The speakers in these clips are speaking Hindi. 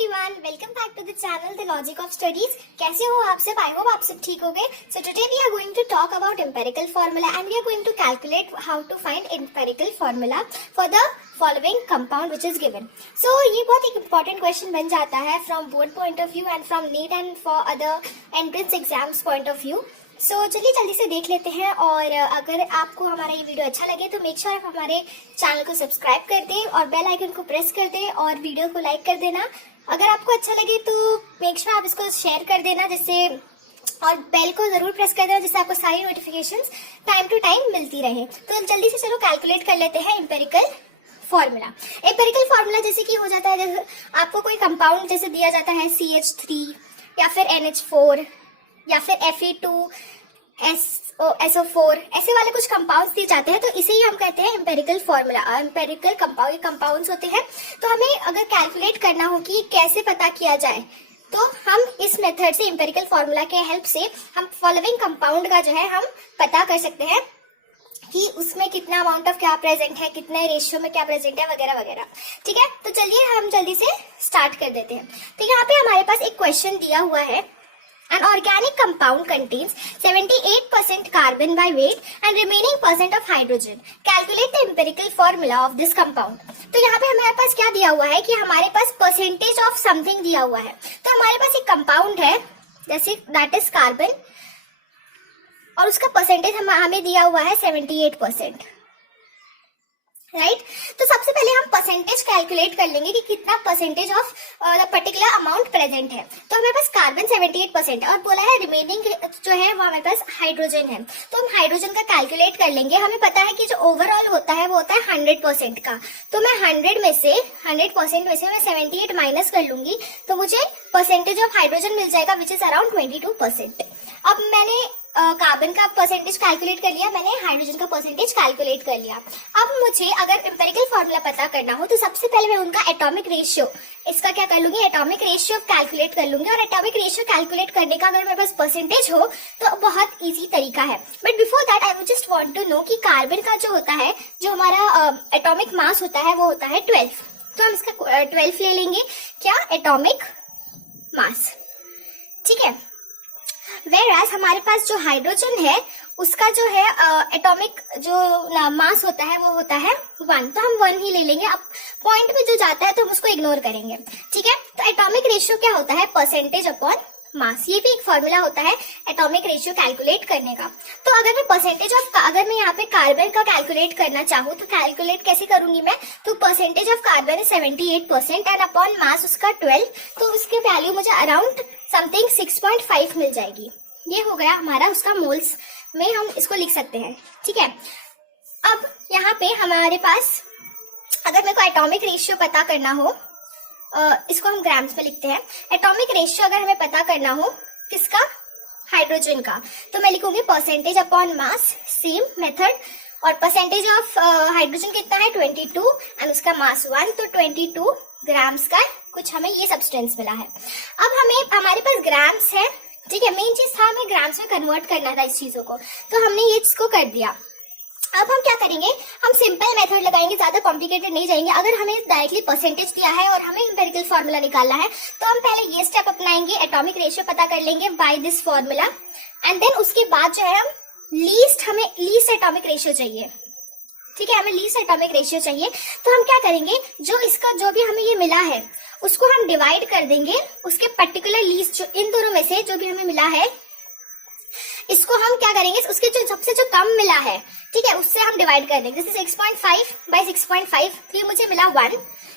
Everyone, welcome back to the channel the logic of studies. कैसे हो आप सब? आई होप आप सब ठीक हो गए। So today we are going to talk about empirical formula and we are going to calculate how to find empirical formula for the following compound which is given. सो ये बहुत एक इंपॉर्टेंट क्वेश्चन बन जाता है from board point of view and from NEET and for other entrance exams point of view. So चलिए जल्दी से देख लेते हैं। और अगर आपको हमारा ये वीडियो अच्छा लगे तो मेक श्योर आप हमारे चैनल को सब्सक्राइब कर दें और बेल आइकन को प्रेस कर दें और वीडियो को लाइक कर देना। अगर आपको अच्छा लगे तो मेक श्योर आप इसको शेयर कर देना जिससे, और बेल को जरूर प्रेस कर देना जिससे आपको सारी नोटिफिकेशंस टाइम टू टाइम मिलती रहे। तो जल्दी से चलो कैलकुलेट कर लेते हैं एम्पिरिकल फॉर्मूला। एम्पिरिकल फॉर्मूला जैसे कि हो जाता है, जैसे आपको कोई कंपाउंड जैसे दिया जाता है CH3 या फिर NH4 या फिर Fe2 SO4, ऐसे वाले कुछ कंपाउंड्स दिए जाते हैं तो इसे ही हम कहते हैं एम्पिरिकल फॉर्मूला। एम्पिरिकल कंपाउंड्स होते हैं। तो हमें अगर कैलकुलेट करना हो कि कैसे पता किया जाए तो हम इस मेथड से, एम्पिरिकल फॉर्मूला के हेल्प से हम फॉलोइंग कंपाउंड का जो है हम पता कर सकते हैं कि उसमें कितना अमाउंट ऑफ क्या प्रेजेंट है, कितने रेशियो में क्या प्रेजेंट है, वगैरह वगैरह। ठीक है, तो चलिए हम जल्दी से स्टार्ट कर देते हैं। तो यहाँ पे हमारे पास एक क्वेश्चन दिया हुआ है। An organic compound contains 78% carbon by weight and remaining % of hydrogen. Calculate the empirical formula of this compound. तो यहाँ पे हमारे पास क्या दिया हुआ है कि हमारे पास percentage of something दिया हुआ है। तो हमारे पास एक कंपाउंड है जैसे that is carbon और उसका परसेंटेज हमें दिया हुआ है 78%, राइट। तो सबसे पहले हम परसेंटेज कैलकुलेट कर लेंगे कि कितना percentage of the particular amount present है। तो हमारे पास कार्बन 78% है और बोला है रिमेनिंग जो है वो हमारे पास हाइड्रोजन है। तो हम हाइड्रोजन का कैलकुलेट कर लेंगे। हमें पता है कि जो ओवरऑल होता है वो होता है 100% का। तो मैं 100% में से मैं 78 माइनस कर लूंगी तो मुझे परसेंटेज ऑफ हाइड्रोजन मिल जाएगा विच इज अराउंड 22%। अब मैंने कार्बन का परसेंटेज कैलकुलेट कर लिया, मैंने हाइड्रोजन का परसेंटेज कैलकुलेट कर लिया। अब मुझे अगर एम्पिरिकल फॉर्मूला पता करना हो तो सबसे पहले मैं उनका एटॉमिक रेशियो, इसका क्या कर लूंगी, एटॉमिक रेशियो कैलकुलेट कर लूंगी। और एटॉमिक रेशियो कैलकुलेट करने का अगर मेरे पास परसेंटेज हो तो बहुत इजी तरीका है। But before that I would just want to know कि कार्बन का जो होता है, जो हमारा एटॉमिक मास होता है वो होता है 12। तो हम इसका 12 ले लेंगे, क्या, एटॉमिक मास। ठीक है, वेराज हमारे पास जो हाइड्रोजन है उसका जो है एटॉमिक जो मास होता है वो होता है 1। तो हम 1 ही ले लेंगे। अब पॉइंट में जो जाता है तो हम उसको इग्नोर करेंगे। ठीक है, तो एटॉमिक रेशियो क्या होता है, परसेंटेज अपॉन मास। ये भी एक फॉर्मूला होता है एटॉमिक रेशियो कैलकुलेट करने का। तो अगर मैं परसेंटेज ऑफ, अगर मैं यहाँ पे कार्बन का कैलकुलेट करना चाहूँ तो कैलकुलेट कैसे करूंगी मैं, तो percentage of carbon 78% and upon mass उसका 12, तो उसकी वैल्यू मुझे अराउंड समथिंग 6.5 मिल जाएगी। ये हो गया हमारा उसका मोल्स में, हम इसको लिख सकते हैं। ठीक है, अब यहाँ पे हमारे पास अगर मेरे को एटॉमिक रेशियो पता करना हो, इसको हम ग्राम्स में लिखते हैं। एटॉमिक रेशियो अगर हमें पता करना हो किसका, हाइड्रोजन का, तो मैं लिखूंगी percentage upon mass, same method. और परसेंटेज ऑफ हाइड्रोजन कितना है 22 एंड उसका मास 1, तो 22 ग्राम्स का कुछ हमें ये सब्सटेंस मिला है। अब हमें, हमारे पास ग्राम्स है, ठीक है, मेन चीज था हमें ग्राम्स में कन्वर्ट करना था इस चीजों को, तो हमने ये इसको कर दिया। अब हम क्या करेंगे, हम सिंपल मेथड लगाएंगे, ज्यादा कॉम्प्लिकेटेड नहीं जाएंगे। अगर हमें डायरेक्टली परसेंटेज दिया है और हमें एम्पिरिकल फार्मूला निकालना है तो हम पहले ये स्टेप अपनाएंगे, एटॉमिक रेशियो पता कर लेंगे by this formula and then उसके बाद जो है हम हमें लीस्ट एटॉमिक रेशियो चाहिए। ठीक है, हमें लीस्ट एटॉमिक रेशियो चाहिए। तो हम क्या करेंगे, जो इसका जो भी हमें ये मिला है उसको हम डिवाइड कर देंगे उसके पर्टिकुलर लीस्ट, जो इन दोनों में से जो भी हमें मिला है इसको हम क्या करेंगे, उसके जो सबसे जो कम मिला है, ठीक है, उससे हम डिवाइड कर देंगे। जैसे 6.5 बाय 6.5, तो ये मुझे मिला 1।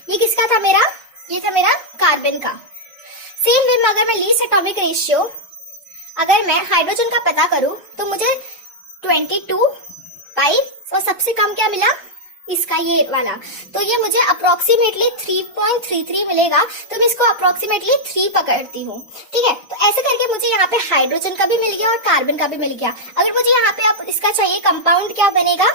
ये किसका था मेरा, ये था मेरा कार्बन का। सेम वे में अगर मैं लीस्ट एटॉमिक रेशियो अगर मैं हाइड्रोजन का पता करूं तो मुझे 22 बाई, और सबसे कम क्या मिला, इसका ये वाला, तो ये मुझे अप्रोक्सीमेटली 3.33 मिलेगा। तो मैं इसको अप्रोक्सीमेटली 3 पकड़ती हूँ। ठीक है, तो ऐसे करके मुझे यहाँ पे हाइड्रोजन का भी मिल गया और कार्बन का भी मिल गया। अगर मुझे यहाँ पे अब इसका चाहिए कंपाउंड क्या बनेगा,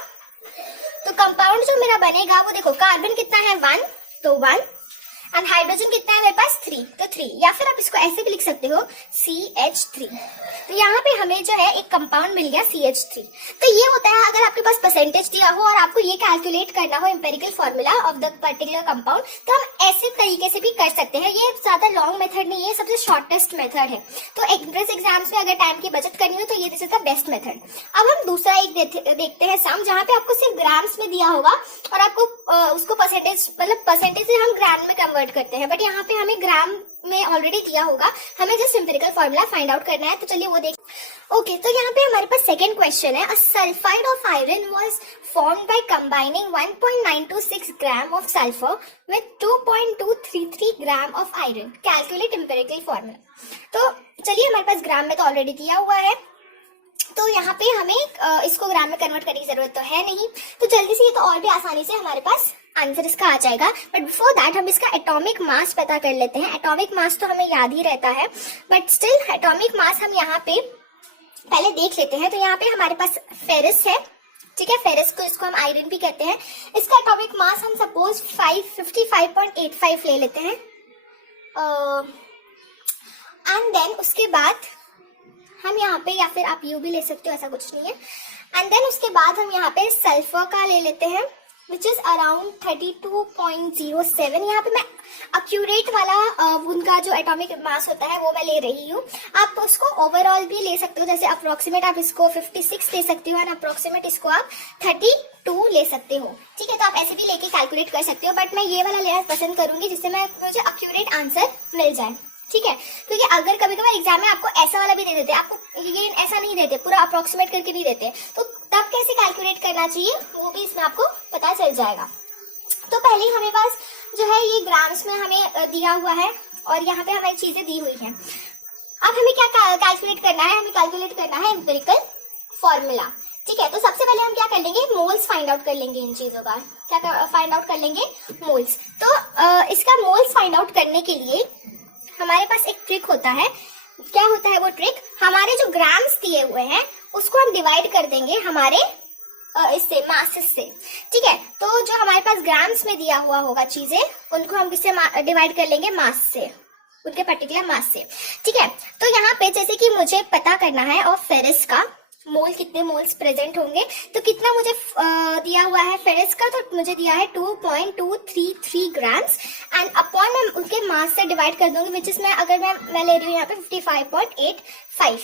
तो कंपाउंड जो मेरा बनेगा वो देखो, कार्बन कितना है 1, तो 1 एंड हाइड्रोजन कितना है मेरे पास 3, तो 3, या फिर आप इसको ऐसे भी लिख सकते हो CH3। तो यहाँ पे हमें जो है एक कंपाउंड मिल गया CH3। तो ये होता है अगर आपके पास परसेंटेज दिया हो और आपको ये कैलकुलेट करना हो empirical formula of the particular compound, तो हम ऐसे तरीके से भी कर सकते हैं। ये ज्यादा लॉन्ग मेथड नहीं है, सबसे शॉर्टेस्ट मेथड है। तो एंट्रेंस एग्जाम्स में अगर टाइम की बचत करनी हो तो ये this is the best method. अब हम दूसरा एक देखते हैं सम, जहाँ पे आपको सिर्फ ग्राम्स में दिया होगा और आपको उसको परसेंटेज मतलब परसेंटेज से हम ग्राम में कन्वर्ट करते हैं, बट यहाँ पे हमें ग्राम में ऑलरेडी दिया होगा, हमें just empirical formula find out करना है। तो चलिए वो देख। ओके, तो यहाँ पे हमारे पास सेकंड क्वेश्चन है, a sulphide of iron was formed by combining 1.926 gram of sulphur with 2.233 gram of iron, calculate empirical formula. तो चलिए, हमारे पास ग्राम में तो ऑलरेडी दिया हुआ है, तो यहाँ पे हमें इसको ग्राम में कन्वर्ट करने की जरूरत तो है नहीं, तो जल्दी से ये तो और भी आसानी से हमारे पास आंसर इसका आ जाएगा। बट बिफोर दैट हम इसका एटॉमिक मास पता कर लेते हैं। एटॉमिक मास तो हमें याद ही रहता है, बट स्टिल एटॉमिक मास हम यहाँ पे पहले देख लेते हैं। तो यहाँ पे हमारे पास फेरस है, ठीक है, फेरस को इसको हम आयरन भी कहते हैं। इसका एटॉमिक मास हम सपोज 55.85 ले लेते हैं, एंड देन उसके बाद हम यहाँ पे, या फिर आप यू भी ले सकते हो, ऐसा कुछ नहीं है। एंड देन उसके बाद हम यहाँ पे सल्फर का ले लेते हैं विच इज अराउंड 32.07। यहाँ पे मैं अक्यूरेट वाला उनका जो एटॉमिक मास होता है वो मैं ले रही हूँ। आप उसको ओवरऑल भी ले सकते हो, जैसे अप्रोक्सीमेट आप इसको 56 ले सकते हो एंड अप्रोक्सीमेट इसको आप 32 ले सकते हो, ठीक है। तो आप ऐसे भी लेके कैलकुलेट कर सकते हो, बट मैं ये वाला लेना पसंद करूंगी जिससे मुझे अक्यूरेट आंसर मिल जाए, ठीक है। क्योंकि अगर कभी कभी एग्जाम में आपको ऐसा वाला भी दे देते, आपको ये ऐसा नहीं देते, पूरा अप्रोक्सीमेट करके नहीं देते, तो तब कैसे कैलकुलेट करना चाहिए वो भी इसमें आपको पता चल जाएगा। तो पहले हमें पास जो है ये ग्राम्स में हमें दिया हुआ है और यहाँ पे हमारी चीजें दी हुई हैं। अब हमें क्या कैलकुलेट करना है, हमें कैलकुलेट करना है एम्पिरिकल फॉर्मूला, ठीक है। तो सबसे पहले हम क्या कर लेंगे, मोल्स फाइंड आउट कर लेंगे इन चीजों का, क्या फाइंड आउट कर लेंगे, मोल्स। तो इसका मोल्स फाइंड आउट करने के लिए हमारे पास एक ट्रिक होता है। क्या होता है वो ट्रिक, हमारे जो ग्राम्स दिए हुए हैं उसको हम डिवाइड कर देंगे हमारे इससे मासेस से, ठीक है। तो जो हमारे पास ग्राम्स में दिया हुआ होगा चीजें, उनको हम किससे डिवाइड कर लेंगे, मास से, उनके पर्टिकुलर मास से, ठीक है। तो यहाँ पे जैसे कि मुझे पता करना है और फेरस का मोल, कितने मोल्स प्रेजेंट होंगे, तो कितना मुझे दिया हुआ है फेरस का, तो मुझे दिया है 2.233 ग्राम्स एंड अपॉन मैं उनके मास से डिवाइड कर दूंगी, विच इज अगर मैं ले रही हूँ यहाँ पे 55.85,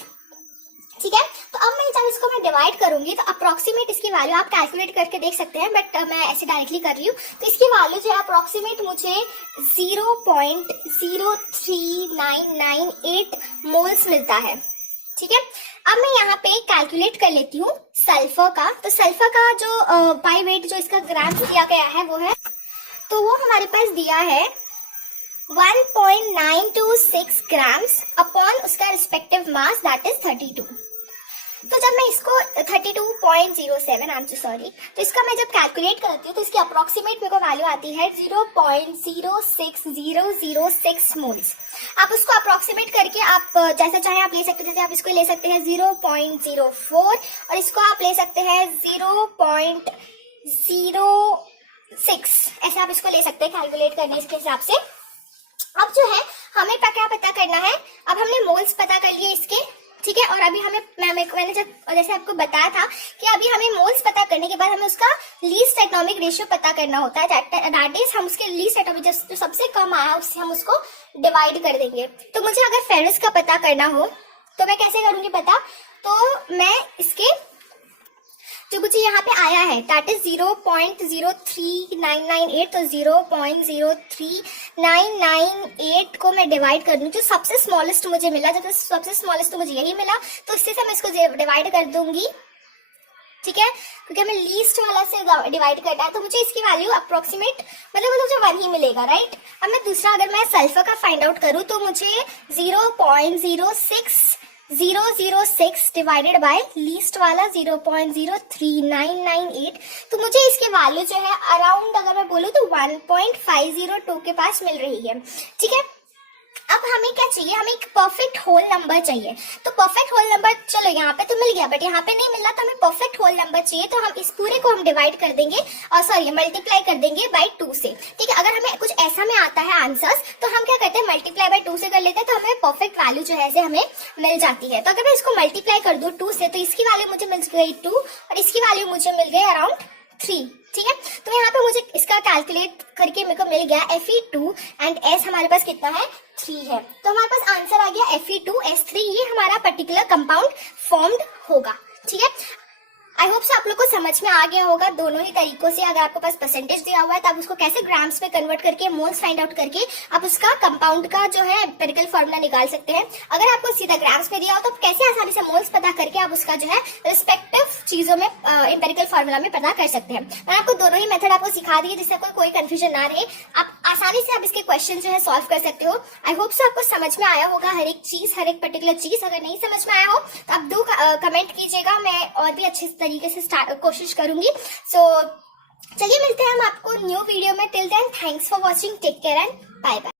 ठीक है। तो अब मैं जब इसको मैं डिवाइड करूंगी तो अप्रोक्सीमेट इसकी वैल्यू आप कैलकुलेट करके देख सकते हैं, बट मैं ऐसे डायरेक्टली कर रही हूँ। तो इसकी वैल्यू जो है अप्रोक्सीमेट मुझे 0.03998 मोल्स मिलता है, ठीक है। अब मैं यहाँ पे कैलकुलेट कर लेती हूँ सल्फर का। तो सल्फर का जो बाय वेट जो इसका ग्राम दिया गया है वो है, तो वो हमारे पास दिया है 1.926 ग्राम्स अपॉन उसका रिस्पेक्टिव मास दैट इज 32। तो जब मैं इसको 32.07 आई एम सॉरी, तो इसका मैं जब कैलकुलेट करती हूँ तो इसकी अप्रोक्सीमेट मेरे को वैल्यू आती है 0.06006 मोल्स। आप उसको अप्रोक्सीमेट करके आप जैसा चाहे आप ले सकते हैं, जैसे आप इसको ले सकते हैं 0.04 और इसको आप ले सकते हैं 0.06, ऐसे आप इसको ले सकते हैं कैलकुलेट करने इसके हिसाब से। अब जो है हमें क्या पता करना है, अब हमने मोल्स पता कर लिए इसके, ठीक है। और अभी मैंने जब जैसे आपको बताया था कि अभी हमें मोल्स पता करने के बाद हमें उसका लीस्ट एटॉमिक रेशियो पता करना होता है, दैट इज हम उसके लीस्ट एटॉमिक जो सबसे कम आया उससे हम उसको डिवाइड कर देंगे। तो मुझे अगर फेरस का पता करना हो तो मैं कैसे करूंगी पता, तो मैं इसके जो मुझे यहाँ पे आया है दैट इज 0.03998, तो 0.03998 को मैं डिवाइड कर दूं, जो सबसे स्मॉलेस्ट मुझे मिला, जब सबसे स्मॉलेस्ट तो मुझे यही मिला, तो इससे मैं इसको डिवाइड कर दूंगी, ठीक है, क्योंकि हमें लीस्ट वाला से डिवाइड करना है। तो मुझे इसकी वैल्यू अप्रोक्सीमेट मतलब मुझे 1 ही मिलेगा, राइट। अब मैं दूसरा अगर मैं सल्फर का फाइंड आउट करूं तो मुझे 0.06006 डिवाइडेड बाय लीस्ट वाला 0.03998, तो मुझे इसकी वैल्यू जो है अराउंड अगर मैं बोलूँ तो 1.502 के पास मिल रही है, ठीक है। अब हमें क्या चाहिए, हमें एक परफेक्ट होल नंबर चाहिए। तो परफेक्ट होल नंबर चलो यहाँ पे तो मिल गया, बट यहाँ पे नहीं मिला, तो हमें परफेक्ट होल नंबर चाहिए। तो हम इस पूरे को हम डिवाइड कर देंगे और सॉरी मल्टीप्लाई कर देंगे बाय 2 से। ठीक है, अगर हमें कुछ ऐसा में आता है आंसर्स तो हम क्या करते हैं, मल्टीप्लाई बाय 2 से कर लेते हैं, तो हमें परफेक्ट वैल्यू जो है हमें मिल जाती है। तो अगर मैं इसको मल्टीप्लाई कर दूं 2 से, तो इसकी वैल्यू मुझे मिल गई 2 और इसकी वैल्यू मुझे मिल गई अराउंड 3। ठीक है, तो यहाँ पे मुझे इसका कैलकुलेट करके मेरे को मिल गया Fe2 एंड S हमारे पास कितना है, 3 है। तो हमारे पास आंसर आ गया Fe2S3, ये हमारा पर्टिकुलर कंपाउंड फॉर्म्ड होगा। ठीक है, आई होप से आप लोग को समझ में आ गया होगा दोनों ही तरीकों से। अगर आपके पास परसेंटेज दिया हुआ है तो आप उसको कैसे ग्राम्स में कन्वर्ट करके मोल्स फाइंड आउट करके आप उसका कंपाउंड का जो है एम्पिरिकल फॉर्मूला निकाल सकते हैं। अगर आपको सीधा ग्राम्स में दिया हो तो आप कैसे आसानी से मोल्स पता करके आप उसका जो है रिस्पेक्टिव चीजों में एम्पिरिकल फॉर्मूला में पता कर सकते हैं। मैं आपको दोनों ही मेथड आपको सिखा दी है, जिससे कोई कंफ्यूजन ना रहे। आप आसानी से आप इसके क्वेश्चन जो है सॉल्व कर सकते हो। आई होप से आपको समझ में आया होगा हर एक चीज, हर एक पर्टिकुलर चीज। अगर नहीं समझ में आया हो तो आप दो कमेंट कीजिएगा, मैं और भी अच्छे तरीके से कोशिश करूंगी। सो चलिए मिलते हैं हम आपको न्यू वीडियो में। Till then thanks for watching, take care and bye bye.